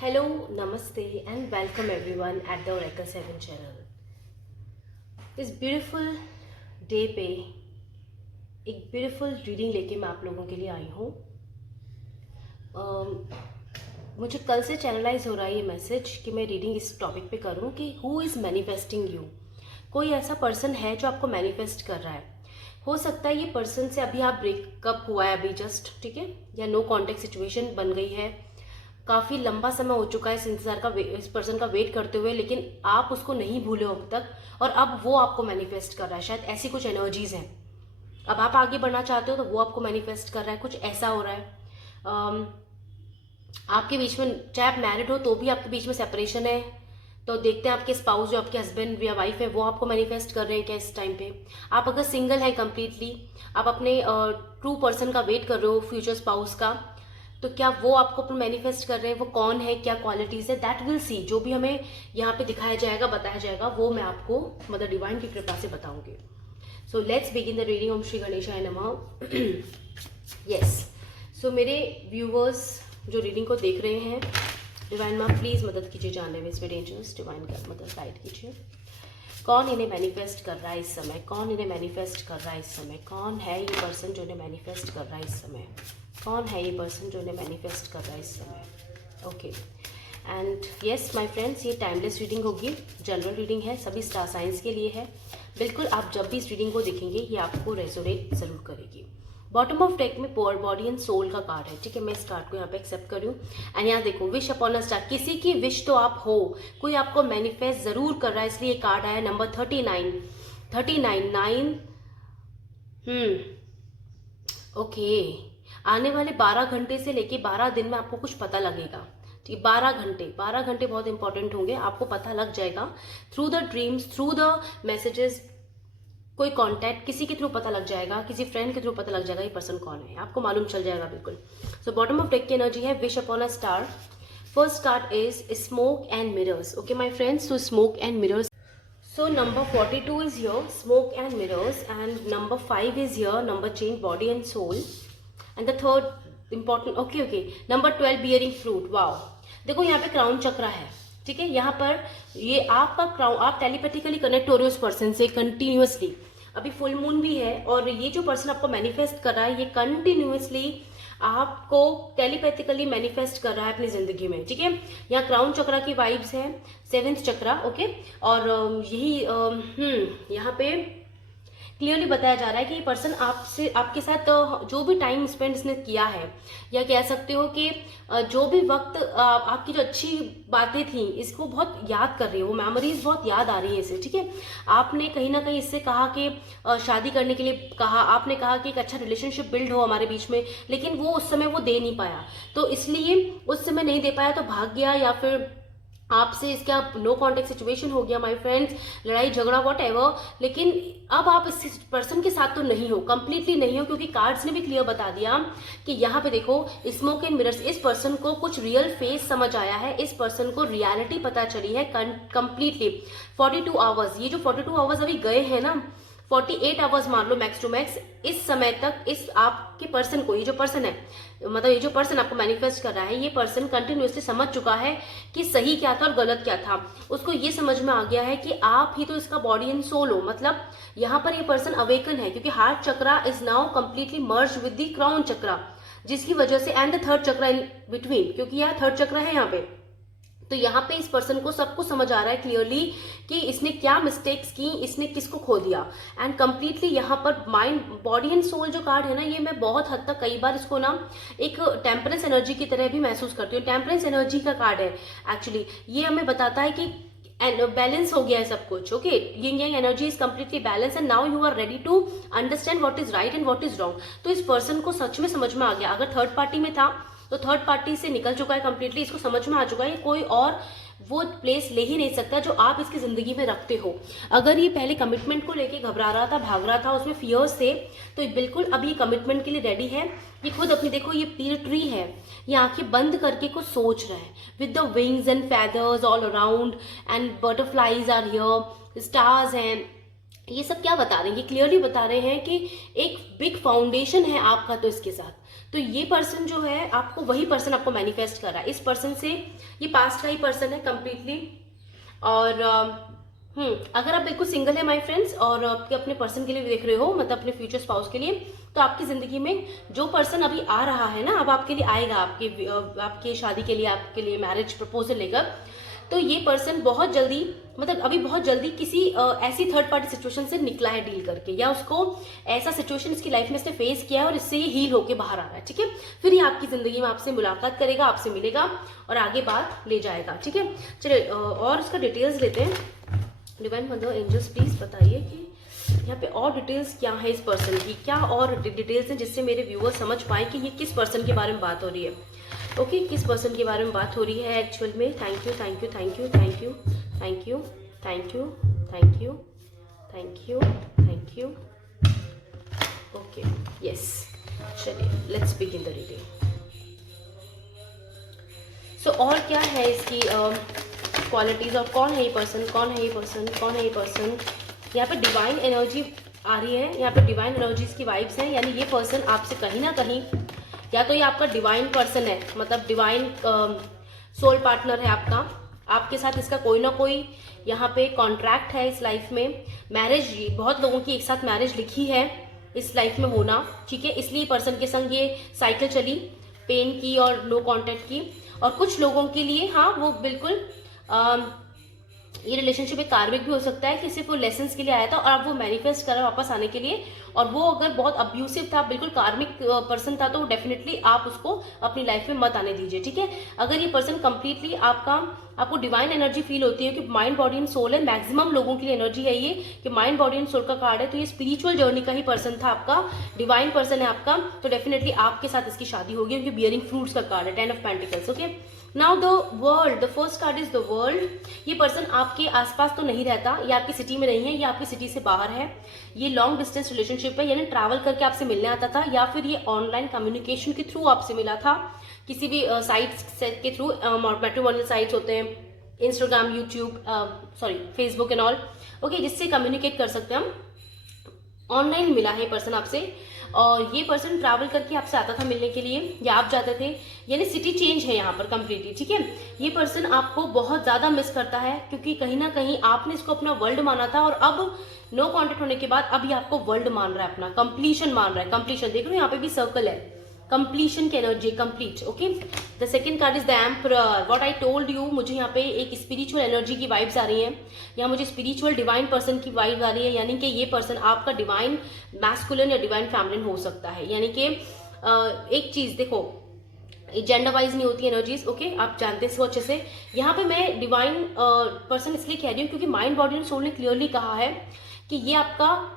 Hello, Namaste, and welcome everyone at the Oracle 7 channel. इस beautiful day पे एक beautiful reading लेके मैं आप लोगों के लिए आई हूँ। मुझे कल से चैनलाइज हो रहा है ये मैसेज कि मैं रीडिंग इस टॉपिक पे करूँ कि हु इज़ मैनिफेस्टिंग यू। कोई ऐसा पर्सन है जो आपको मैनिफेस्ट कर रहा है। हो सकता है ये पर्सन से अभी आप ब्रेकअप हुआ है अभी जस्ट, ठीक है, या नो कॉन्टेक्ट सिचुएशन बन गई है। काफ़ी लंबा समय हो चुका है इस इंतजार का, इस पर्सन का वेट करते हुए, लेकिन आप उसको नहीं भूले हो अब तक और अब वो आपको मैनिफेस्ट कर रहा है। शायद ऐसी कुछ एनर्जीज हैं। अब आप आगे बढ़ना चाहते हो तो वो आपको मैनिफेस्ट कर रहा है। कुछ ऐसा हो रहा है आपके बीच में, चाहे आप मैरिड हो तो भी आपके बीच में सेपरेशन है। तो देखते हैं आपके स्पाउस जो आपके हस्बैंड या वाइफ है वो आपको मैनिफेस्ट कर रहे हैं क्या इस टाइम पे। आप अगर सिंगल है कंप्लीटली, आप अपने ट्रू पर्सन का वेट कर रहे हो, फ्यूचर स्पाउस का, तो क्या वो आपको मैनिफेस्ट कर रहे हैं। वो कौन है, क्या क्वालिटीज है, दैट विल सी। जो भी हमें यहाँ पे दिखाया जाएगा, बताया जाएगा, वो मैं आपको मदर डिवाइन की कृपा से बताऊंगी। So let's begin the reading. ओम श्री गणेशाय नमः। यस, सो मेरे व्यूवर्स जो रीडिंग को देख रहे हैं, डिवाइन माँ प्लीज मदद कीजिए, जानने में इस डेंजरस, डिवाइन का मदद गाइड कीजिए। कौन इन्हें मैनिफेस्ट कर रहा है इस समय, कौन इन्हें मैनिफेस्ट कर रहा है इस समय, कौन है ये पर्सन जो इन्हें मैनिफेस्ट कर रहा है इस समय, कौन है ये पर्सन जो इन्हें मैनिफेस्ट कर रहा है इस समय। Okay, and yes my friends, ये टाइमलेस रीडिंग होगी, जनरल रीडिंग है, सभी स्टार साइंस के लिए है। बिल्कुल आप जब भी इस रीडिंग को देखेंगे ये आपको रेजोनेट जरूर करेगी। बॉटम ऑफ डेक में पावर, बॉडी एंड सोल का कार्ड है, ठीक है। मैं इस कार्ड को यहाँ पे एक्सेप्ट करूँ एंड यहाँ देखो विश अपॉन अ स्टार। किसी की विश तो आप हो, कोई आपको मैनिफेस्ट जरूर कर रहा है, इसलिए कार्ड आया नंबर 39। ओके, आने वाले 12 घंटे से लेके 12 दिन में आपको कुछ पता लगेगा, ठीक। 12 घंटे बहुत इंपॉर्टेंट होंगे, आपको पता लग जाएगा through the dreams, through the messages, कोई कांटेक्ट किसी के थ्रू पता लग जाएगा, किसी फ्रेंड के थ्रू पता लग जाएगा ये पर्सन कौन है, आपको मालूम चल जाएगा बिल्कुल। सो बॉटम ऑफ डेक की एनर्जी है wish upon a star. First card is smoke and mirrors. Okay my friends, so smoke and mirrors. So number 42 is here, smoke and mirrors, and number 5 is here, number change, body and soul, and the third important, okay, number 12 bearing fruit. wow, देखो यहाँ पे crown चक्र है, ठीक है। यहाँ पर ये आपका क्राउन, आप टेलीपैथिकली कनेक्ट हो रहे हो उस पर्सन से कंटिन्यूअसली। अभी फुल मून भी है और ये जो पर्सन आपको मैनिफेस्ट कर रहा है ये कंटिन्यूअसली आपको टेलीपैथिकली मैनिफेस्ट कर रहा है अपनी जिंदगी में, ठीक है। यहाँ क्राउन चक्रा की वाइब्स है, 7th चक्रा, ओके। और यही यहाँ पे क्लियरली बताया जा रहा है कि ये पर्सन आपसे, आपके साथ जो भी टाइम स्पेंड इसने किया है, या कह सकते हो कि जो भी वक्त आपकी जो अच्छी बातें थी इसको बहुत याद कर रही है, वो मेमोरीज बहुत याद आ रही है इसे, ठीक है। आपने कहीं ना कहीं इससे कहा कि शादी करने के लिए कहा, आपने कहा कि एक अच्छा रिलेशनशिप बिल्ड हो हमारे बीच में, लेकिन वो उस समय वो दे नहीं पाया, तो इसलिए उस समय नहीं दे पाया तो भाग गया, या फिर आपसे इसका नो कॉन्टेक्ट सिचुएशन हो गया माय फ्रेंड्स, लड़ाई झगड़ा वॉट एवर। लेकिन अब आप इस पर्सन के साथ तो नहीं हो, कंप्लीटली नहीं हो, क्योंकि कार्ड्स ने भी क्लियर बता दिया कि यहाँ पे देखो स्मोक एंड मिरर्स, इस पर्सन को कुछ रियल फेस समझ आया है, इस पर्सन को रियलिटी पता चली है कंप्लीटली। 42 आवर्स, ये जो 42 आवर्स अभी गए हैं ना, 48 आवर्स मान लो मैक्स टू मैक्स, इस समय तक इस आपके पर्सन को, ये जो पर्सन है, मतलब ये जो पर्सन आपको मैनिफेस्ट कर रहा है, ये पर्सन कंटिन्यूसली समझ चुका है कि सही क्या था और गलत क्या था। उसको ये समझ में आ गया है कि आप ही तो इसका बॉडी एंड सोल हो। मतलब यहाँ पर ये पर्सन अवेकन है, क्योंकि heart chakra is now completely merge with the crown chakra, जिसकी वजह से, and the third chakra in between, क्योंकि यह थर्ड चक्रा है यहाँ पे। तो यहाँ पे इस पर्सन को सब कुछ समझ आ रहा है क्लियरली कि इसने क्या मिस्टेक्स की, इसने किसको खो दिया, एंड कंप्लीटली यहाँ पर माइंड, बॉडी एंड सोल जो कार्ड है ना, ये मैं बहुत हद तक कई बार इसको ना एक टेम्परेंस एनर्जी की तरह भी महसूस करती हूँ। टेम्परेंस एनर्जी का कार्ड है एक्चुअली, ये हमें बताता है कि बैलेंस हो गया है सब कुछ, okay. Yin yang energy is completely balance and now you are ready to understand what is right and what is wrong. तो इस पर्सन को सच में समझ में आ गया। अगर थर्ड पार्टी में था तो थर्ड पार्टी से निकल चुका है कंप्लीटली, इसको समझ में आ चुका है कोई और वो प्लेस ले ही नहीं सकता जो आप इसकी जिंदगी में रखते हो। अगर ये पहले कमिटमेंट को लेके घबरा रहा था, भाग रहा था, उसमें फियर्स थे, तो बिल्कुल अब ये कमिटमेंट के लिए रेडी है। ये खुद अपनी, देखो ये पीर ट्री है, ये आंखें बंद करके कुछ सोच रहा है with the wings and feathers all around and butterflies are here, stars हैं। ये सब क्या बता रहे हैं, ये क्लियरली बता रहे हैं कि एक बिग फाउंडेशन है आपका तो इसके साथ। तो ये पर्सन जो है आपको, वही पर्सन आपको मैनिफेस्ट कर रहा है। इस पर्सन से, ये पास्ट का ही पर्सन है कंप्लीटली। और अगर आप बिल्कुल सिंगल है माय फ्रेंड्स, और आपके अपने पर्सन के लिए देख रहे हो, मतलब अपने फ्यूचर स्पाउस के लिए, तो आपकी जिंदगी में जो पर्सन अभी आ रहा है ना, अब आपके लिए आएगा, आपके शादी के लिए, आपके लिए मैरिज प्रपोजल लेकर, तो ये पर्सन बहुत जल्दी, मतलब अभी बहुत जल्दी किसी ऐसी थर्ड पार्टी सिचुएशन से निकला है डील करके, या उसको ऐसा सिचुएशन इसकी लाइफ में इसने फेस किया है और इससे ये हील होके बाहर आ रहा है, ठीक है। फिर ये आपकी जिंदगी में आपसे मुलाकात करेगा, आपसे मिलेगा और आगे बात ले जाएगा, ठीक है। चलिए और इसका डिटेल्स लेते हैं। डिवाइन मदर एंजल्स प्लीज बताइए कि यहाँ पे और डिटेल्स क्या है इस पर्सन की, क्या और डिटेल्स हैं जिससे मेरे व्यूअर समझ पाए कि ये किस पर्सन के बारे में बात हो रही है। ओके, किस पर्सन के बारे में बात हो रही है एक्चुअल में। Thank you thank you thank you thank you thank you thank you thank you thank you thank you. Okay yes, चलिए लेट्स बिगिन द रीडिंग। सो और क्या है इसकी क्वालिटीज, और कौन है ये पर्सन, कौन है ये पर्सन, कौन है ये पर्सन। यहाँ पे डिवाइन एनर्जी आ रही है, यहाँ पे डिवाइन एनर्जीज की वाइब्स हैं, यानी ये पर्सन आपसे कहीं ना कहीं, या तो ये आपका डिवाइन पर्सन है, मतलब डिवाइन सोल पार्टनर है आपका, आपके साथ इसका कोई ना कोई यहाँ पे कॉन्ट्रैक्ट है इस लाइफ में। मैरिज, बहुत लोगों की एक साथ मैरिज लिखी है इस लाइफ में होना, ठीक है। इसलिए पर्सन के संग ये साइकिल चली, पेन की और नो कॉन्टेक्ट की। और कुछ लोगों के लिए हाँ वो बिल्कुल ये रिलेशनशिप एक कार्मिक भी हो सकता है कि सिर्फ वो लेसन्स के लिए आया था और अब वो मैनिफेस्ट कर रहा है वापस आने के लिए, और वो अगर बहुत अब्यूसिव था, बिल्कुल कार्मिक पर्सन था, तो डेफिनेटली आप उसको अपनी लाइफ में मत आने दीजिए, ठीक है। अगर ये पर्सन कंप्लीटली आपको डिवाइन एनर्जी फील होती है कि माइंड बॉडी एंड सोल है, मैक्सिमम लोगों के लिए एनर्जी है ये कि माइंड बॉडी एंड सोल का कार्ड है, तो ये स्पिरिचुअल जर्नी का ही पर्सन था आपका, डिवाइन पर्सन है आपका, तो डेफिनेटली आपके साथ इसकी शादी होगी, क्योंकि बियरिंग फ्रूट्स का कार्ड है, 10 of pentacles. Okay, now the world, the first card is the world. ये पर्सन आपके आसपास तो नहीं रहता, ये आपकी सिटी में नहीं है, ये आपकी सिटी से बाहर है, ये लॉन्ग डिस्टेंस रिलेशनशिप है, यानी ट्रैवल करके आपसे मिलने आता था, या फिर ये ऑनलाइन कम्युनिकेशन के थ्रू आपसे मिला था, किसी भी साइट्स के थ्रू, मैट्रिमोनियल साइट्स होते हैं, Instagram, YouTube, Facebook and all, okay, जिससे कम्युनिकेट कर सकते हैं हम। ऑनलाइन मिला है पर्सन आपसे, और ये पर्सन ट्रैवल करके आपसे आता था मिलने के लिए, या आप जाते थे, यानी सिटी चेंज है यहाँ पर कंप्लीटली, ठीक है। ये पर्सन आपको बहुत ज्यादा मिस करता है, क्योंकि कहीं ना कहीं आपने इसको अपना वर्ल्ड माना था, और अब नो कॉन्टेक्ट होने के बाद अब ये आपको वर्ल्ड मान रहा है, अपना कंप्लीशन मान रहा है। कंप्लीशन देख लो, यहाँ पे भी सर्कल है, कंप्लीशन की energy, complete. Okay, the second card is the emperor. What I told you, मुझे यहाँ पे एक स्पिरिचुअल एनर्जी की वाइब्स आ रही हैं, यहाँ मुझे स्पिरिचुअल डिवाइन पर्सन की वाइब्स आ रही है, यानी कि ये पर्सन आपका डिवाइन मैस्कुलिन या डिवाइन फेमिनिन हो सकता है। यानी कि एक चीज देखो, जेंडर वाइज नहीं होती एनर्जीज, ओके, आप जानते हैं इसको अच्छे से। यहाँ पे मैं डिवाइन पर्सन इसलिए कह रही हूँ क्योंकि माइंड बॉडी एंड सोल ने क्लियरली कहा है कि ये आपका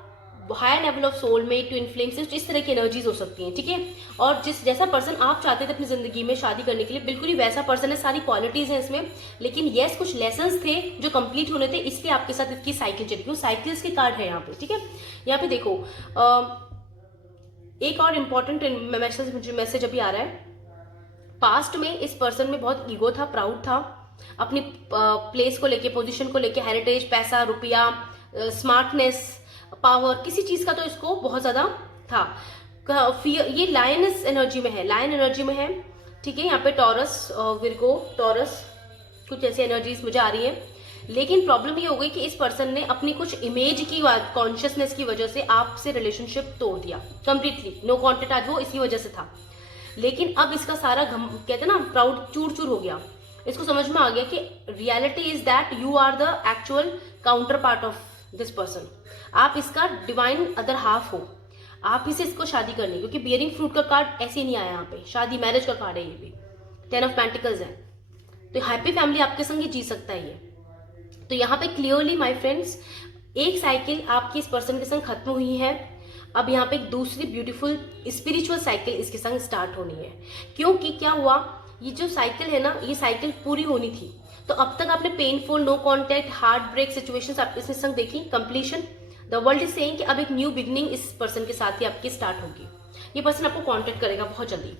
higher level of soulmate, twin flames, इस तरह की एनर्जीज हो सकती हैं, ठीक है। और जैसा पर्सन आप चाहते थे अपनी जिंदगी में शादी करने के लिए, बिल्कुल ही वैसा पर्सन है, सारी क्वालिटीज हैं इसमें, लेकिन यस कुछ लेसन्स थे जो कंप्लीट होने थे, इसलिए आपके साथ इसकी साइकिल चली गई। साइकिल्स के कार्ड है यहाँ पे, ठीक है। यहाँ पे देखो एक और इम्पोर्टेंट मैसेज अभी आ रहा है। पास्ट में इस पर्सन में बहुत ईगो था, प्राउड था, अपनी प्लेस को लेके, पोजीशन को लेके, हेरिटेज, पैसा, रुपया, स्मार्टनेस, पावर, किसी चीज का तो इसको बहुत ज्यादा था। ये लायनस एनर्जी में है, लायन एनर्जी में है, ठीक है। यहाँ पे टॉरस, विर्गो, टॉरस, कुछ ऐसी एनर्जीज मुझे आ रही है। लेकिन प्रॉब्लम ये हो गई कि इस पर्सन ने अपनी कुछ इमेज की कॉन्शियसनेस की वजह से आपसे रिलेशनशिप तोड़ दिया कंप्लीटली। नो कॉन्टेक्ट आज वो इसी वजह से था, लेकिन अब इसका सारा कहते हैं ना, प्राउड चूर चूर हो गया। इसको समझ में आ गया कि reality is that you are the actual counterpart of this person. आप इसका डिवाइन अदर हाफ हो, आप ही से इसको शादी करनी, क्योंकि बियरिंग फ्रूट का कार्ड ऐसे नहीं आया यहाँ पे, शादी मैरिज का कार्ड है ये भी, 10 ऑफ पेंटिकल्स है, तो हैप्पी फैमिली आपके संग जी सकता है ये। तो यहाँ पे क्लियरली माय फ्रेंड्स, एक साइकिल आपकी इस पर्सन के संग खत्म हुई है, अब यहाँ पे एक दूसरी ब्यूटीफुल स्पिरिचुअल साइकिल इसके संग स्टार्ट होनी है। क्योंकि क्या हुआ, ये जो साइकिल है ना, ये साइकिल पूरी होनी थी, तो अब तक आपने painful, no contact, heartbreak situations आपके संग देखी, completion. The world is saying कि अब एक न्यू बिगनिंग इस पर्सन के साथ ही आपकी स्टार्ट होगी। ये पर्सन आपको कॉन्टेक्ट करेगा बहुत जल्दी,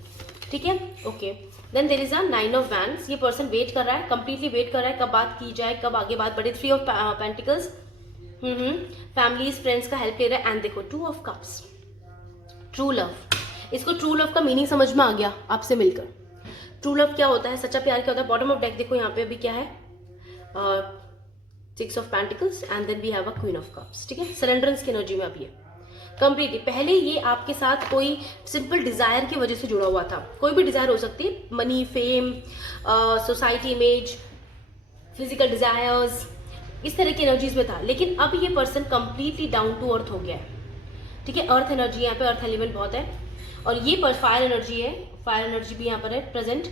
ठीक है। Okay, then there is a 9 of wands. ये पर्सन वेट कर रहा है, कंप्लीटली वेट कर रहा है, कब बात की जाए, कब आगे बात बढ़े। 3 ऑफ पेंटिकल्स, फैमिलीज, फ्रेंड्स का हेल्प ले रहा है। एंड देखो 2 ऑफ कप्स, ट्रू लव। इसको ट्रू लव का मीनिंग समझ में आ गया आपसे मिलकर। ट्रू लव क्या होता है, सच्चा प्यार क्या होता है। बॉटम ऑफ डेक देखो यहाँ पे अभी क्या है, 6 of pentacles and then we have a queen of cups. ठीक है, सरेंडरेंस की एनर्जी में अभी है कंप्लीटली। पहले ये आपके साथ कोई सिंपल डिजायर की वजह से जुड़ा हुआ था, कोई भी डिजायर हो सकती है, money, fame, society image, physical desires, इस तरह की एनर्जीज में था। लेकिन अब ये person completely down to earth हो गया है। ठीक है, अर्थ एनर्जी यहाँ पे, अर्थ एलिमेंट बहुत है, और ये पर फायर एनर्जी है, फायर एनर्जी भी यहाँ पर है प्रेजेंट।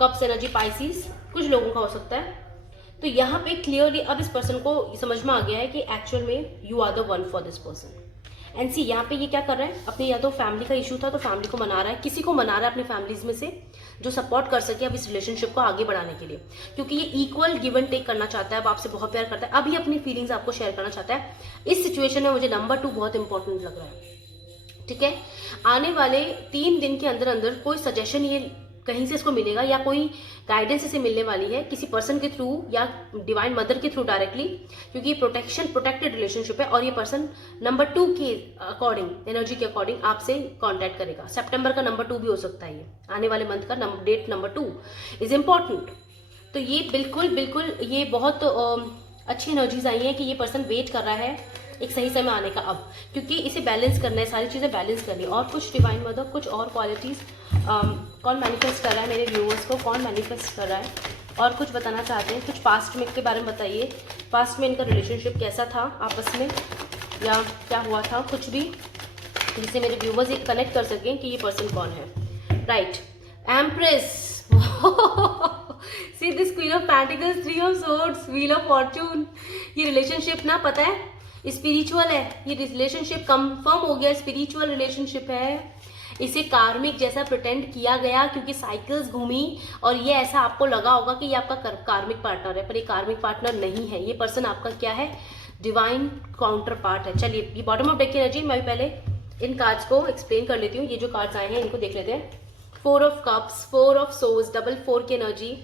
कप्स एनर्जी पाइसिस कुछ लोगों का हो सकता है। तो यहाँ पे क्लियरली अब इस पर्सन को समझ में आ गया है कि एक्चुअल में you are the one for this person. And see यहाँ पे ये क्या कर रहा है, अपनी या तो फैमिली का इशू था तो फैमिली को मना रहा है, किसी को मना रहा है अपनी फैमिलीज में से जो सपोर्ट कर सके अब इस रिलेशनशिप को आगे बढ़ाने के लिए, क्योंकि ये इक्वल गिव एंड टेक करना चाहता है, अब आपसे बहुत प्यार करता है, अब ये अपनी फीलिंग्स आपको शेयर करना चाहता है। इस सिचुएशन में मुझे नंबर 2 बहुत इंपॉर्टेंट लग रहा है। ठीक है, आने वाले 3 दिन के अंदर अंदर कोई सजेशन ये कहीं से इसको मिलेगा या कोई गाइडेंस इसे मिलने वाली है किसी पर्सन के थ्रू या डिवाइन मदर के थ्रू डायरेक्टली, क्योंकि प्रोटेक्टेड रिलेशनशिप है और ये पर्सन नंबर 2 के अकॉर्डिंग, एनर्जी के अकॉर्डिंग आपसे कांटेक्ट करेगा। सितंबर का नंबर 2 भी हो सकता है, ये आने वाले मंथ का डेट नंबर 2 इज इम्पॉर्टेंट। तो ये बिल्कुल ये बहुत अच्छी एनर्जीज आई हैं कि ये पर्सन वेट कर रहा है एक सही समय आने का अब, क्योंकि इसे बैलेंस करना है, सारी चीज़ें बैलेंस करनी है। और कुछ डिवाइन मदर, कुछ और क्वालिटीज़ कौन मैनिफेस्ट कर रहा है मेरे व्यूअर्स को, कौन मैनिफेस्ट कर रहा है और कुछ बताना चाहते हैं, कुछ पास्ट में के बारे में बताइए। पास्ट में इनका रिलेशनशिप कैसा था आपस में, या क्या हुआ था, कुछ भी जिससे मेरे व्यूअर्स एक कनेक्ट कर सकें कि ये पर्सन कौन है। Right, empress, see this queen of pentacles, 3 of swords, wheel of Fortune. ये रिलेशनशिप ना पता है स्पिरिचुअल है, ये रिलेशनशिप कंफर्म हो गया, स्पिरिचुअल रिलेशनशिप है। इसे कार्मिक जैसा प्रिटेंड किया गया क्योंकि साइकिल्स घूमी और ये ऐसा आपको लगा होगा कि ये आपका कार्मिक पार्टनर है, पर ये कार्मिक पार्टनर नहीं है। ये पर्सन आपका क्या है, डिवाइन काउंटर पार्ट है। चलिए, ये बॉटम ऑफ डेक की एनर्जी, मैं पहले इन कार्ड्स को एक्सप्लेन कर लेती हूँ। ये जो कार्ड्स आए हैं इनको देख लेते हैं। 4 of cups, 4 of source, double 4 की energy,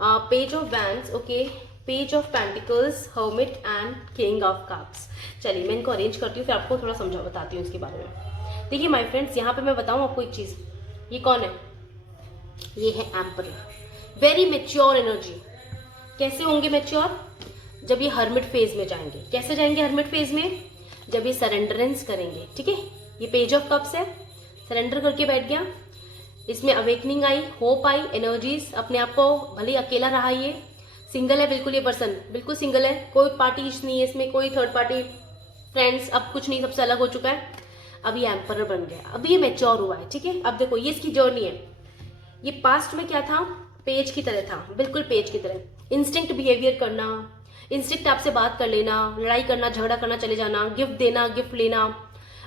page of wands, okay, page of pentacles, hermit and king of cups. चलिए मैं इनको अरेंज करती हूँ, फिर आपको थोड़ा समझा बताती हूँ इसके बारे में। देखिए माय फ्रेंड्स, यहाँ पे मैं बताऊँ आपको एक चीज़, ये कौन है, ये है एम्परर, वेरी मेच्योर एनर्जी। कैसे होंगे मेच्योर, जब ये हर्मिट फेज में जाएंगे। कैसे जाएंगे हर्मिट फेज में, जब ये सरेंडरेंस करेंगे। ठीक है, ये पेज ऑफ कप्स है, सरेंडर करके बैठ गया, इसमें awakening I, hope I, energies, अपने आप को भले अकेला रहा, ये सिंगल है बिल्कुल, ये पर्सन बिल्कुल सिंगल है, कोई पार्टी नहीं है इसमें, कोई थर्ड पार्टी फ्रेंड्स, अब कुछ नहीं, सबसे अलग हो चुका है। अब ये एम्परर बन गया, अब ये मैच्योर हुआ है। ठीक है, अब देखो ये इसकी जर्नी है। ये पास्ट में क्या था, पेज की तरह था, बिल्कुल पेज की तरह, इंस्टिंक्ट बिहेवियर करना, इंस्टिंक्ट आपसे बात कर लेना, लड़ाई करना, झगड़ा करना, चले जाना, गिफ्ट देना, गिफ्ट लेना,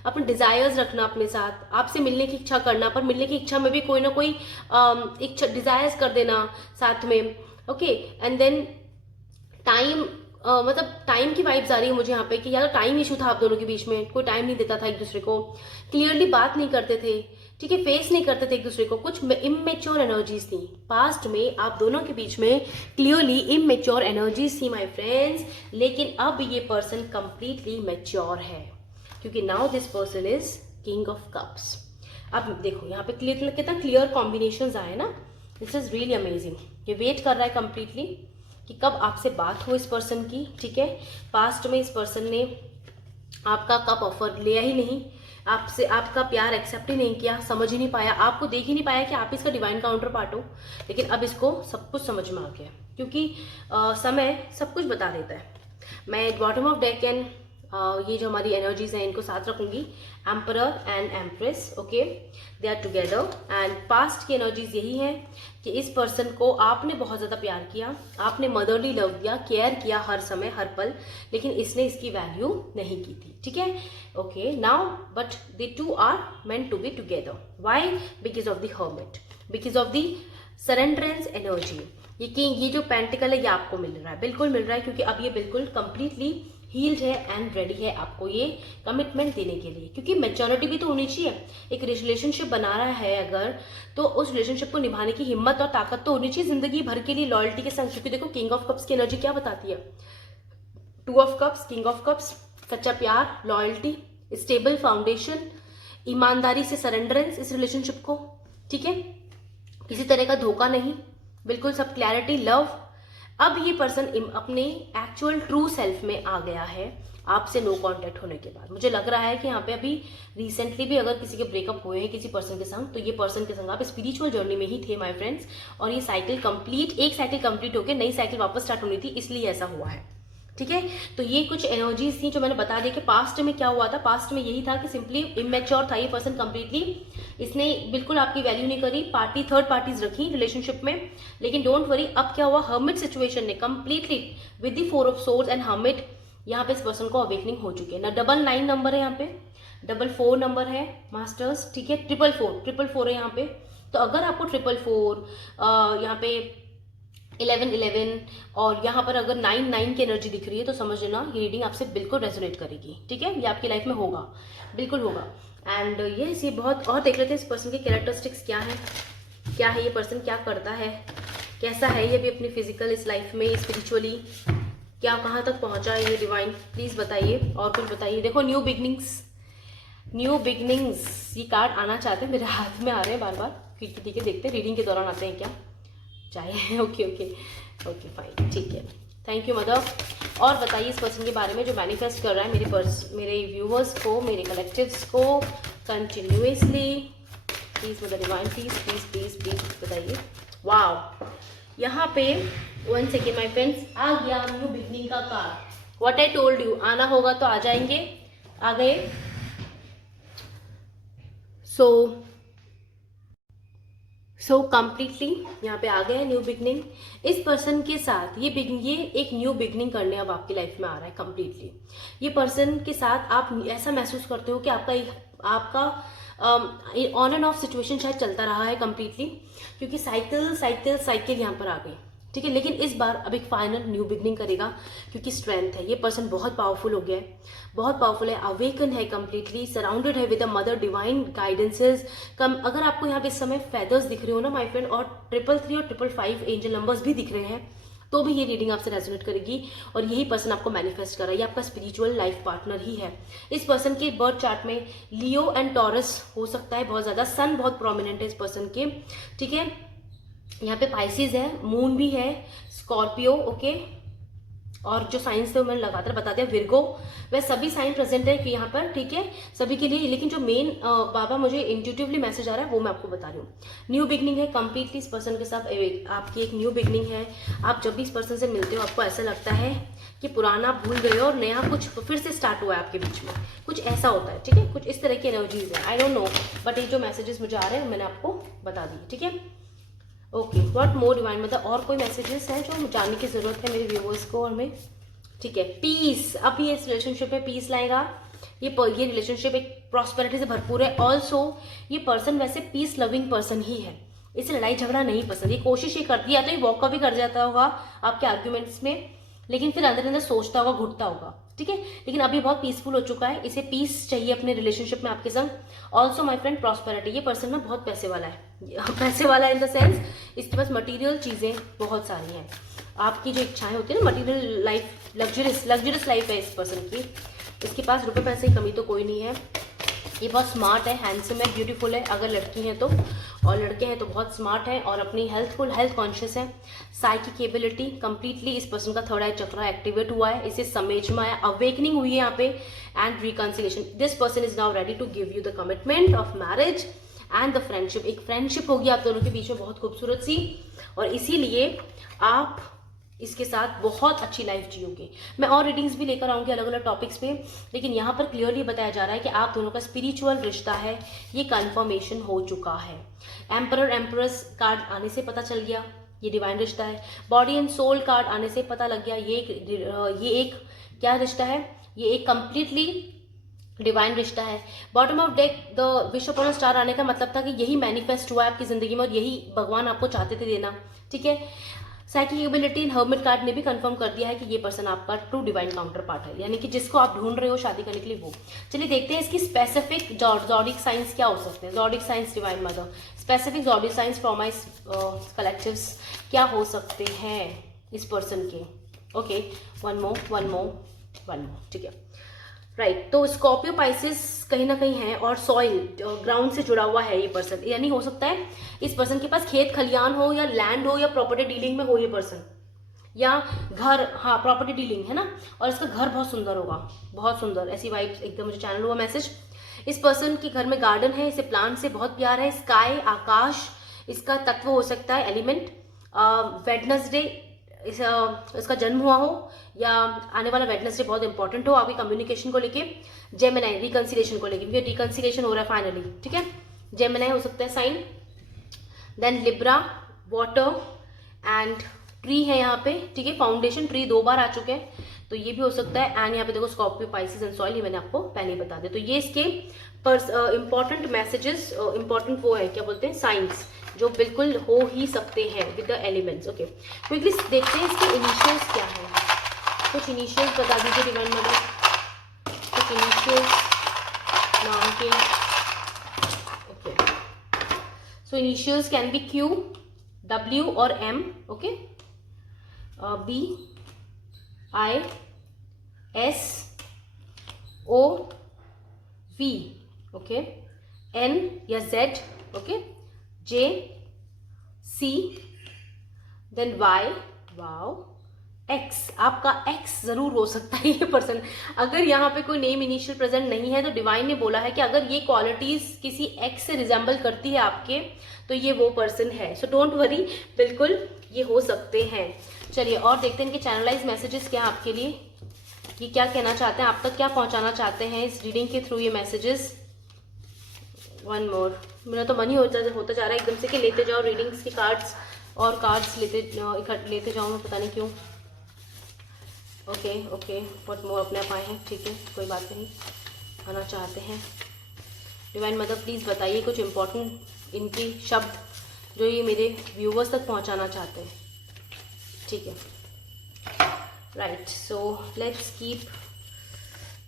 अपने डिजायर्स रखना अपने साथ, आपसे मिलने की इच्छा करना, पर मिलने की इच्छा में भी कोई ना कोई इच्छा डिजायर्स कर देना साथ में। ओके, एंड देन टाइम, मतलब टाइम की वाइब्स आ रही है मुझे यहाँ पे कि यार टाइम इशू था आप दोनों के बीच में, कोई टाइम नहीं देता था एक दूसरे को, क्लियरली बात नहीं करते थे। ठीक है, फेस नहीं करते थे एक दूसरे को, कुछ इमेच्योर एनर्जीज थी पास्ट में आप दोनों के बीच में, क्लियरली इमेच्योर एनर्जीज थी माय फ्रेंड्स। लेकिन अब ये पर्सन कंप्लीटली मैच्योर है, क्योंकि now this person is king of cups. अब देखो यहाँ पे क्लियर, कितना क्लियर कॉम्बिनेशंस आए ना, दिस इज रियली अमेजिंग। ये वेट कर रहा है कंप्लीटली कि कब आपसे बात हो इस पर्सन की। ठीक है, पास्ट में इस पर्सन ने आपका कप ऑफर लिया ही नहीं, आपसे आपका प्यार एक्सेप्ट ही नहीं किया, समझ ही नहीं पाया, आपको देख ही नहीं पाया कि आप इसका डिवाइन काउंटर पार्ट हो। लेकिन अब इसको सब कुछ समझ में आ गया, क्योंकि समय सब कुछ बता देता है। मैं बॉटम ऑफ डेक एंड ये जो हमारी एनर्जीज हैं इनको साथ रखूंगी, emperor and empress, okay, they are together. And past की एनर्जीज यही है कि इस पर्सन को आपने बहुत ज़्यादा प्यार किया, आपने मदरली लव दिया, केयर किया हर समय हर पल, लेकिन इसने इसकी वैल्यू नहीं की थी। ठीक है, okay, now but the two are meant to be together. Why? Because of the hermit, because of the surrenderance energy. ये जो पेंटिकल है ये आपको मिल रहा है, बिल्कुल मिल रहा है, क्योंकि अब ये बिल्कुल कंप्लीटली हील्ड है एंड रेडी है आपको ये कमिटमेंट देने के लिए, क्योंकि मैच्योरिटी भी तो होनी चाहिए। एक रिलेशनशिप बना रहा है अगर, तो उस रिलेशनशिप को निभाने की हिम्मत और ताकत तो होनी चाहिए जिंदगी भर के लिए, लॉयल्टी के संग। क्योंकि देखो किंग ऑफ कप्स की एनर्जी क्या बताती है, 2 of cups, king of cups, सच्चा प्यार, लॉयल्टी, स्टेबल फाउंडेशन, ईमानदारी से सरेंडरेंस इस रिलेशनशिप को, ठीक है, किसी तरह का धोखा नहीं, बिल्कुल सब क्लैरिटी, लव। अब ये पर्सन अपने एक्चुअल ट्रू सेल्फ में आ गया है आपसे नो कांटेक्ट होने के बाद। मुझे लग रहा है कि यहाँ पे अभी रिसेंटली भी अगर किसी के ब्रेकअप हुए हैं किसी पर्सन के संग, तो ये पर्सन के संग आप स्पिरिचुअल जर्नी में ही थे माय फ्रेंड्स, और ये साइकिल कंप्लीट, एक साइकिल कंप्लीट होकर नई साइकिल वापस स्टार्ट होनी थी, इसलिए ऐसा हुआ है, ठीक है। तो ये कुछ एनर्जीज थी जो मैंने बता दिया कि पास्ट में क्या हुआ था। पास्ट में यही था कि सिंपली इमेच्योर था ये पर्सन कंप्लीटली, इसने बिल्कुल आपकी वैल्यू नहीं करी, पार्टी थर्ड पार्टीज रखी रिलेशनशिप में। लेकिन डोंट वरी, अब क्या हुआ, हर्मिट सिचुएशन ने completely with the 4 of swords and hermit, यहाँ पे इस पर्सन को अवेकनिंग हो चुकी है ना। 99 नंबर है यहाँ पे, 44 नंबर है मास्टर्स, ठीक है, 444 है यहाँ पे। तो अगर आपको 444 यहाँ पे 11 और यहाँ पर अगर 9 की एनर्जी दिख रही है, तो समझ लेना ये रीडिंग आपसे बिल्कुल रेजोनेट करेगी, ठीक है, ये आपकी लाइफ में होगा, बिल्कुल होगा। एंड ये बहुत, और देख लेते हैं इस पर्सन के कैरेक्टरिस्टिक्स क्या है ये पर्सन क्या करता है, कैसा है ये भी अपनी फिजिकल इस लाइफ में, स्पिरिचुअली क्या कहाँ तक पहुँचा है ये डिवाइन, प्लीज बताइए और कुछ बताइए। देखो न्यू बिगनिंग्स ये कार्ड आना चाहते हैं, मेरे हाथ में आ रहे हैं बार बार, ठीक है, देखते हैं रीडिंग के दौरान आते हैं क्या चाहे। ओके फाइन, ठीक है, थैंक यू मदर। और बताइए इस पर्सन के बारे में जो मैनिफेस्ट कर रहा है मेरे व्यूवर्स को, मेरे कलेक्टिव्स को continuously, please mother divine, please बताइए। वाव, यहाँ पे 1 सेकेंड माय फ्रेंड्स, आ गया न्यू बिगनिंग का card. What I told you, आना होगा तो आ जाएंगे, आ गए। सो कंप्लीटली यहाँ पे आ गया है न्यू बिगनिंग इस पर्सन के साथ। ये एक न्यू बिगनिंग करने अब आपकी लाइफ में आ रहा है कंप्लीटली। ये पर्सन के साथ आप ऐसा महसूस करते हो कि आपका ऑन एंड ऑफ सिचुएशन शायद चलता रहा है कंप्लीटली, क्योंकि साइकिल यहाँ पर आ गई, ठीक है। लेकिन इस बार अब एक फाइनल न्यू बिगनिंग करेगा, क्योंकि स्ट्रेंथ है, ये पर्सन बहुत पावरफुल हो गया है, बहुत पावरफुल है, अवेकन है कंप्लीटली, सराउंडेड है विद अ मदर डिवाइन गाइडेंसेज। अगर आपको यहाँ पे इस समय फेदर्स दिख रहे हो ना माय फ्रेंड, और 333 और 555 एंजल नंबर्स भी दिख रहे हैं, तो भी ये रीडिंग आपसे रेजोनेट करेगी। और यही पर्सन आपको मैनिफेस्ट कर रहा है, ये आपका स्पिरिचुअल लाइफ पार्टनर ही है। इस पर्सन के बर्थ चार्ट में लियो एंड टॉरस हो सकता है बहुत ज्यादा, सन बहुत प्रोमिनेंट है इस पर्सन के, ठीक है। यहाँ पे पाइसिस है, मून भी है, स्कॉर्पियो, ओके, और जो साइंस थे मैंने लगातार बताते हैं, विर्गो, वह सभी साइन प्रेजेंट है कि यहाँ पर, ठीक है, सभी के लिए। लेकिन जो मेन बाबा मुझे इंट्यूटिवली मैसेज आ रहा है वो मैं आपको बता रही हूँ। न्यू बिगनिंग है कंप्लीटली इस पर्सन के साथ, आपकी एक न्यू बिगनिंग है। आप जब भी इस पर्सन से मिलते हो आपको ऐसा लगता है कि पुराना भूल गए और नया कुछ फिर से स्टार्ट हुआ है आपके बीच में, कुछ ऐसा होता है, ठीक है, कुछ इस तरह की एनर्जीज है, आई डोंट नो, बट ये जो मैसेजेस मुझे आ रहे हैं मैंने आपको बता दिए, ठीक है। ओके, व्हाट मोर डिवाइन, मतलब और कोई मैसेजेस हैं जो जानने की जरूरत है मेरे व्यूअर्स को और मैं, ठीक है। पीस, अब ये इस रिलेशनशिप में पीस लाएगा, ये रिलेशनशिप एक प्रॉस्पेरिटी से भरपूर है। ऑल्सो ये पर्सन वैसे पीस लविंग पर्सन ही है, इसे लड़ाई झगड़ा नहीं पसंद, ये कोशिश ये करती है, तो ये वॉक भी कर जाता होगा आपके आर्ग्यूमेंट्स में, लेकिन फिर अंदर अंदर सोचता होगा, घुटता होगा, ठीक है। लेकिन अभी बहुत पीसफुल हो चुका है, इसे पीस चाहिए अपने रिलेशनशिप में आपके संग। ऑल्सो माय फ्रेंड प्रॉस्पेरिटी, ये पर्सन ना बहुत पैसे वाला है, पैसे वाला इन द सेंस इसके पास मटेरियल चीजें बहुत सारी हैं। आपकी जो इच्छाएं होती है ना, मटेरियल लाइफ, लग्जरियस लाइफ है इस पर्सन की, इसके पास रुपए पैसे की कमी तो कोई नहीं है। ये बहुत स्मार्ट है, हैंडसम है, ब्यूटीफुल है अगर लड़की हैं तो, और लड़के हैं तो बहुत स्मार्ट है और अपनी हेल्थ कॉन्शियस है। साइकिक एबिलिटी कंप्लीटली इस पर्सन का थर्ड आई चक्र एक्टिवेट हुआ है, इसे समझ में आया, अवेकनिंग हुई है यहाँ पे, and reconciliation. This person is now ready to give you the commitment of marriage and the friendship. एक फ्रेंडशिप होगी आप दोनों के बीच में बहुत खूबसूरत सी, और इसीलिए आप इसके साथ बहुत अच्छी लाइफ जियोगे। मैं और रीडिंग्स भी लेकर आऊंगी अलग अलग टॉपिक्स पे, लेकिन यहाँ पर क्लियरली बताया जा रहा है कि आप दोनों का स्पिरिचुअल रिश्ता है, ये कंफर्मेशन हो चुका है। एम्परर एम्परेस कार्ड आने से पता चल गया ये डिवाइन रिश्ता है। बॉडी एंड सोल कार्ड आने से पता लग गया ये एक क्या रिश्ता है, ये एक कंप्लीटली डिवाइन रिश्ता है। Bottom of deck the wish upon a star आने का मतलब था कि यही मैनिफेस्ट हुआ है आपकी जिंदगी में और यही भगवान आपको चाहते थे देना, ठीक है। Psychic ability in hermit card ने भी कंफर्म कर दिया है कि ये पर्सन आपका ट्रू डिवाइन काउंटर पार्ट है, यानी कि जिसको आप ढूंढ रहे हो शादी करने के लिए वो। चलिए देखते हैं इसकी स्पेसिफिक जॉडिक साइंस क्या हो सकते हैं। Zodiac science divine mother, specific zodiac science from my collectives क्या हो सकते हैं इस पर्सन के। ओके, वन मोर, ठीक है। राइट तो स्कॉर्पियो पाइसेस कहीं ना कहीं है, और सॉइल ग्राउंड से जुड़ा हुआ है ये पर्सन, यानी हो सकता है इस पर्सन के पास खेत खलियान हो या लैंड हो या प्रॉपर्टी डीलिंग में हो ये पर्सन, या घर, हाँ प्रॉपर्टी डीलिंग है ना, और इसका घर बहुत सुंदर होगा, बहुत सुंदर, ऐसी वाइब्स एकदम मुझे चैनल हुआ मैसेज। इस पर्सन के घर में गार्डन है, इसे प्लांट से बहुत प्यार है, स्काई आकाश इसका तत्व हो सकता है, एलिमेंट। वेडनेसडे इसका जन्म हुआ हो, या आने वाला वेडनेसडे बहुत इंपॉर्टेंट हो आपकी कम्युनिकेशन को लेके। जेमिनी रिकंसिलेशन को लेके, क्योंकि रिकंसिलेशन हो रहा है फाइनली, ठीक है। जेमिनी हो सकता है sign, then Libra water and tree है यहाँ पे, ठीक है। फाउंडेशन ट्री 2 बार आ चुके हैं, तो ये भी हो सकता है। एंड यहाँ पे देखो स्कॉर्पियो पाइसेस एंड सॉइल, ये मैंने आपको पहले ही बता दिया। तो ये इसके इंपॉर्टेंट मैसेजेस, इंपॉर्टेंट वो है क्या बोलते हैं साइंस, जो बिल्कुल हो ही सकते हैं with the elements. Okay, quickly देखते हैं इसके इनिशियल्स क्या है, कुछ इनिशियल्स बता दीजिए डिवाइन मदर, कुछ इनिशियल्स नाम के। Okay, so initials can be Q, W और M. Okay, B, I, S, O, V, okay, N या Z, okay, J, C, then Y, wow, X. आपका एक्स जरूर हो सकता है ये पर्सन। अगर यहाँ पे कोई नेम इनिशियल प्रेजेंट नहीं है तो डिवाइन ने बोला है कि अगर ये क्वालिटीज किसी एक्स से रिजेंबल करती है आपके, तो ये वो पर्सन है। सो डोंट वरी, बिल्कुल ये हो सकते हैं। चलिए और देखते हैं इनके चैनलाइज मैसेजेस क्या आपके लिए, ये क्या कहना चाहते हैं, आप तक क्या पहुंचाना चाहते हैं इस रीडिंग के थ्रू ये मैसेजेस। वन मोर, मेरा तो मन ही होता जा रहा है एकदम से कि लेते जाओ रीडिंग्स की कार्ड्स, और कार्ड्स लेते जाओ, मैं पता नहीं क्यों। ओके ओके, बहुत मोर अपने आप आए हैं, ठीक है कोई बात नहीं, आना चाहते हैं। डिवाइन मदर प्लीज़ बताइए कुछ इम्पोर्टेंट इनकी शब्द जो ये मेरे व्यूवर्स तक पहुंचाना चाहते हैं, ठीक है। Right, so let's keep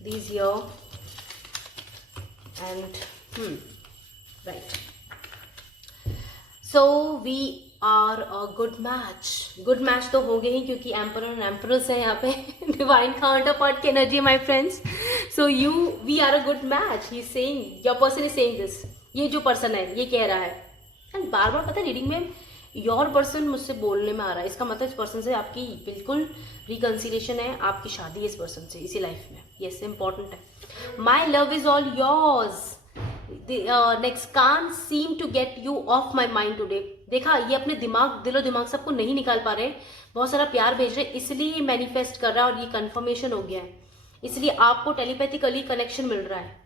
these here and right, so we are a good match तो होंगे ही, क्योंकि एम्परर एंड एम्परर्स है यहाँ पे डिवाइन काउंटर पार्ट की energy my friends. So we are a good match, he saying, your person is saying this, ये जो person है ये कह रहा है। एंड बार बार पता है रीडिंग में योर पर्सन मुझसे बोलने में आ रहा है, इसका मतलब इस पर्सन से आपकी बिल्कुल रिकंसिलेशन है, आपकी शादी है इस पर्सन से इसी लाइफ में, यस इंपॉर्टेंट है। My love is all yours, next can't seem to get you off my mind today. देखा, ये अपने दिलो दिमाग सबको नहीं निकाल पा रहे, बहुत सारा प्यार भेज रहे, इसलिए मैनिफेस्ट कर रहा है और ये कंफर्मेशन हो गया है, इसलिए आपको टेलीपैथिकली कनेक्शन मिल रहा है।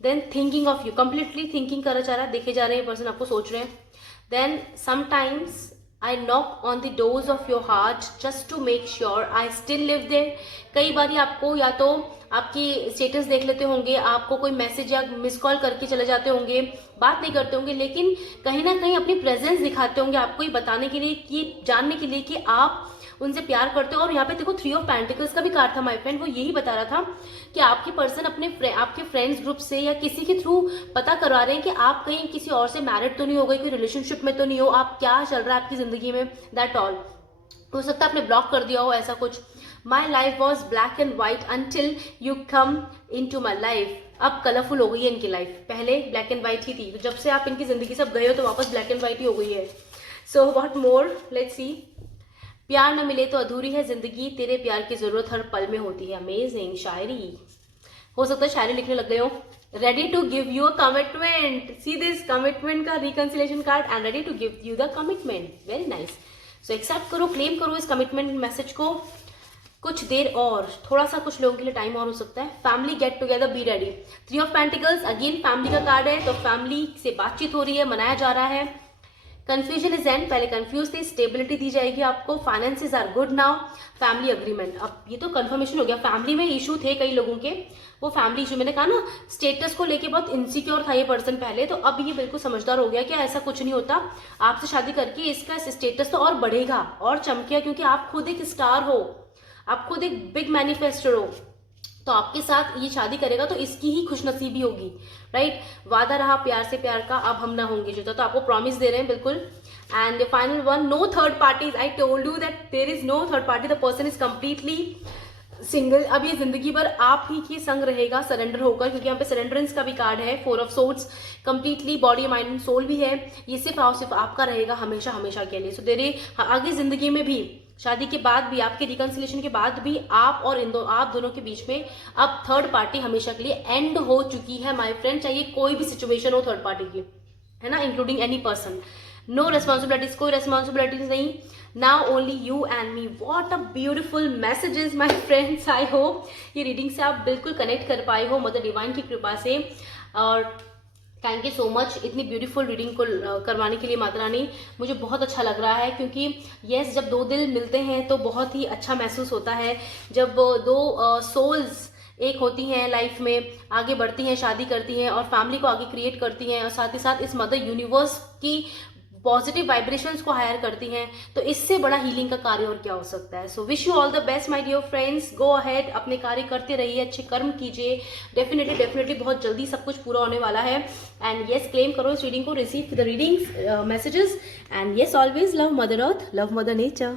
Than thinking of you, completely thinking करा जा रहा है, देखे जा रहे हैं पर्सन आपको सोच रहे हैं। Then sometimes I knock on the doors of your heart just to make sure I still live there। कई बार आपको या तो आपकी स्टेटस देख लेते होंगे, आपको कोई मैसेज या मिस कॉल करके चले जाते होंगे, बात नहीं करते होंगे, लेकिन कहीं ना कहीं अपनी प्रेजेंस दिखाते होंगे आपको ये बताने के लिए, कि जानने के लिए कि आप उनसे प्यार करते हो। और यहाँ पे देखो 3 ऑफ पेंटिकल्स का भी कार्ड था माय फ्रेंड, वो यही बता रहा था कि आपकी पर्सन आपके फ्रेंड्स ग्रुप से या किसी के थ्रू पता करवा रहे हैं कि आप कहीं किसी और से मैरिड तो नहीं हो गई, कोई रिलेशनशिप में तो नहीं हो, आप क्या चल रहा है आपकी जिंदगी में, दैट ऑल। हो सकता है आपने ब्लॉक कर दिया हो ऐसा कुछ। My life was black and white until you come into my life. अब कलरफुल हो गई है इनकी लाइफ, पहले ब्लैक एंड व्हाइट ही थी, तो जब से आप इनकी जिंदगी से गए हो तो वापस ब्लैक एंड व्हाइट ही हो गई है। So what more, let's see. प्यार न मिले तो अधूरी है जिंदगी, तेरे प्यार की जरूरत हर पल में होती है। अमेजिंग शायरी, हो सकता है शायरी लिखने लग गए हो। Ready to give you a commitment, see this commitment का reconciliation card, and ready to give you the commitment, very nice. So accept करो, क्लेम करो इस कमिटमेंट मैसेज को। कुछ देर और, थोड़ा सा कुछ लोगों के लिए टाइम और हो सकता है। Family get together, be ready. 3 of pentacles, again family का कार्ड है, तो फैमिली से बातचीत हो रही है, मनाया जा रहा है। कंफ्यूजन इज एंड, पहले कंफ्यूज थे, स्टेबिलिटी दी जाएगी आपको। Finances are good now, family agreement, अब ये तो कंफर्मेशन हो गया। फैमिली में इशू थे कई लोगों के, वो फैमिली इशू, मैंने कहा ना स्टेटस को लेके बहुत इनसिक्योर था ये पर्सन पहले, तो अब ये बिल्कुल समझदार हो गया कि ऐसा कुछ नहीं होता, आपसे शादी करके इसका स्टेटस तो और बढ़ेगा और चमकेगा, क्योंकि आप खुद एक स्टार हो, आप खुद एक बिग मैनिफेस्टर हो, तो आपके साथ ये शादी करेगा तो इसकी ही खुशनसीबी होगी, राइट। वादा रहा प्यार से प्यार का, अब हम ना होंगे जुदा, तो आपको प्रॉमिस दे रहे हैं बिल्कुल। And final one, no third parties, I told you that there is no third party, the person is completely single, अब ये जिंदगी भर आप ही के संग रहेगा सरेंडर होकर, क्योंकि यहाँ पे सरेंडरेंस का भी कार्ड है, 4 of swords, completely body mind and soul भी है। ये सिर्फ आपका रहेगा हमेशा हमेशा के लिए। सो तेरे आगे जिंदगी में भी, शादी के बाद भी, आपके रिकंसिलेशन के बाद भी आप दोनों के बीच में अब थर्ड पार्टी हमेशा के लिए एंड हो चुकी है माय फ्रेंड। चाहे कोई भी सिचुएशन हो थर्ड पार्टी की, है ना, including any person. No responsibilities, कोई रेस्पॉन्सिबिलिटीज नहीं, now only you and me. What a beautiful messages my friends. I hope ये रीडिंग से आप बिल्कुल कनेक्ट कर पाए हो मदर डिवाइन की कृपा से। और थैंक यू सो मच इतनी ब्यूटीफुल रीडिंग को करवाने के लिए माता रानी। मुझे बहुत अच्छा लग रहा है, क्योंकि यस, जब दो दिल मिलते हैं तो बहुत ही अच्छा महसूस होता है। जब दो सोल्स एक होती हैं, लाइफ में आगे बढ़ती हैं, शादी करती हैं और फैमिली को आगे क्रिएट करती हैं, और साथ ही साथ इस मदर यूनिवर्स की पॉजिटिव वाइब्रेशंस को हायर करती हैं, तो इससे बड़ा हीलिंग का कार्य और क्या हो सकता है। So wish you all the best my dear friends. Go ahead, अपने कार्य करते रहिए, अच्छे कर्म कीजिए। डेफिनेटली बहुत जल्दी सब कुछ पूरा होने वाला है। एंड येस, क्लेम करो इस रीडिंग को, receive the readings, messages. And yes, always love mother earth, love mother nature.